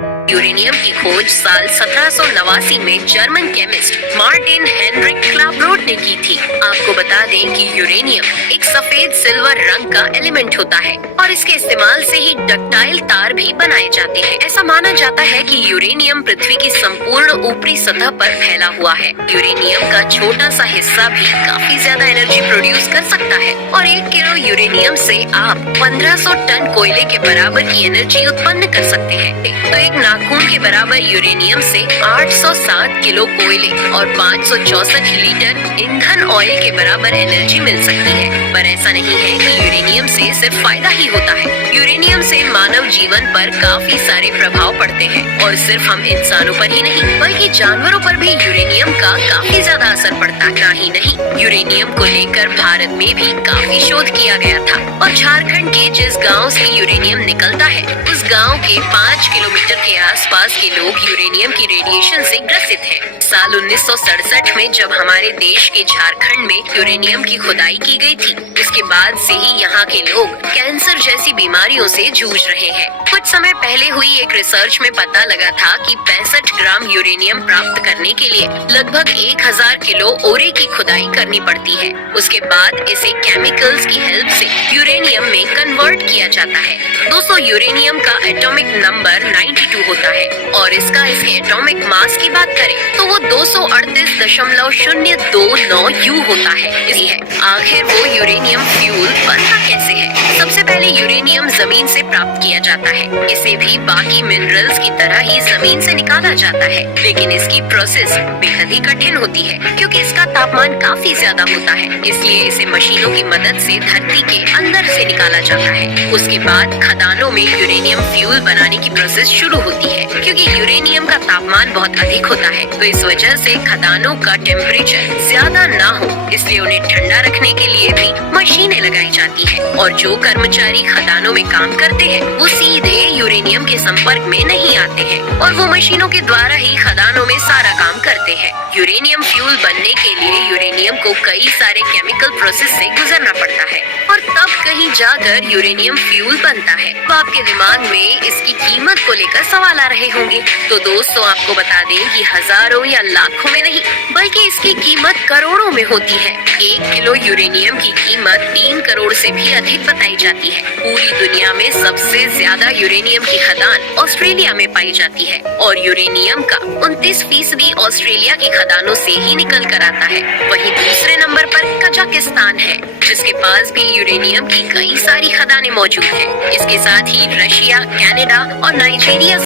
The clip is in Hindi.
यूरेनियम की खोज साल 1789 में जर्मन केमिस्ट मार्टिन हेनरिक क्लाप्रॉट ने की थी। आपको बता दें कि यूरेनियम एक सफेद सिल्वर रंग का एलिमेंट होता है और इसके इस्तेमाल से ही डक्टाइल तार भी बनाए जाते हैं। ऐसा माना जाता है कि यूरेनियम पृथ्वी की संपूर्ण ऊपरी सतह पर फैला हुआ है। यूरेनियम का छोटा सा हिस्सा भी काफी ज्यादा एनर्जी प्रोड्यूस कर सकता है और 1 किलो यूरेनियम से आप 1500 टन कोयले के बराबर की एनर्जी उत्पन्न कर सकते हैं। तो एक नाखून के बराबर यूरेनियम से 807 किलो कोयले और 564 लीटर ईंधन ऑयल के बराबर एनर्जी मिल सकती है। पर ऐसा नहीं है कि यूरेनियम से सिर्फ फायदा ही होता है। यूरेनियम से मानव जीवन पर काफी सारे प्रभाव पड़ते हैं और सिर्फ हम इंसानों पर ही नहीं बल्कि जानवरों पर भी यूरेनियम का काफी ज्यादा असर पड़ता है। ही नहीं, यूरेनियम को लेकर भारत में भी काफी शोध किया गया था और झारखंड के जिस गाँव से यूरेनियम निकलता है उस गाँव के 5 किलोमीटर के आसपास के लोग यूरेनियम की रेडिएशन से ग्रसित हैं। साल 1967 में जब हमारे देश के झारखंड में यूरेनियम की खुदाई की गई थी, उसके बाद से ही यहाँ के लोग कैंसर जैसी बीमारियों से जूझ रहे हैं। कुछ समय पहले हुई एक रिसर्च में पता लगा था कि 65 ग्राम यूरेनियम प्राप्त करने के लिए लगभग 1000 किलो ओरे की खुदाई करनी पड़ती है। उसके बाद इसे केमिकल्स की हेल्प से यूरेनियम में कन्वर्ट किया जाता है। दोस्तों, यूरेनियम का एटॉमिक नंबर 92 होता है और इसका इसके एटॉमिक मास की बात करें तो वो 238.029 U होता है। आखिर वो यूरेनियम फ्यूल बनता कैसे है? सबसे पहले यूरेनियम जमीन से प्राप्त किया जाता है। इसे भी बाकी मिनरल्स की तरह ही जमीन से निकाला जाता है, लेकिन इसकी प्रोसेस बेहद ही कठिन होती है क्योंकि इसका तापमान काफी ज्यादा होता है। इसलिए इसे मशीनों की मदद से धरती के अंदर से निकाला जाता है। उसके बाद खदानों में यूरेनियम फ्यूल बनाने की प्रोसेस शुरू होती है। क्योंकि यूरेनियम का तापमान बहुत अधिक होता है तो इस वजह से खदानों का टेम्परेचर ज्यादा ना हो, इसलिए उन्हें ठंडा रखने के लिए भी मशीनें लगाई जाती है और जो कर्मचारी खदानों में काम करते हैं वो सीधे यूरेनियम के संपर्क में नहीं आते हैं और वो मशीनों के द्वारा ही खदानों में सारा काम करते हैं। यूरेनियम फ्यूल बनने के लिए यूरेनियम को कई सारे केमिकल प्रोसेस से गुजरना पड़ता है और तब कहीं जाकर यूरेनियम फ्यूल बनता है। तो आपके दिमाग में इसकी कीमत को लेकर सवाल आ रहे होंगे। तो दोस्तों, आपको बता दें कि हजारों या लाखों में नहीं बल्कि इसकी कीमत करोड़ों में होती है। 1 किलो यूरेनियम की कीमत 3 करोड़ से भी अधिक बताई जाती है। पूरी दुनिया में सबसे ज्यादा यूरेनियम की खदान ऑस्ट्रेलिया में पाई जाती है और यूरेनियम का 29% ऑस्ट्रेलिया की खदानों से ही निकल कर आता है। वहीं दूसरे नंबर पर कजाकिस्तान है, जिसके पास भी यूरेनियम की कई सारी खदानें मौजूद हैं। इसके साथ ही रशिया, कनाडा और नाइजीरिया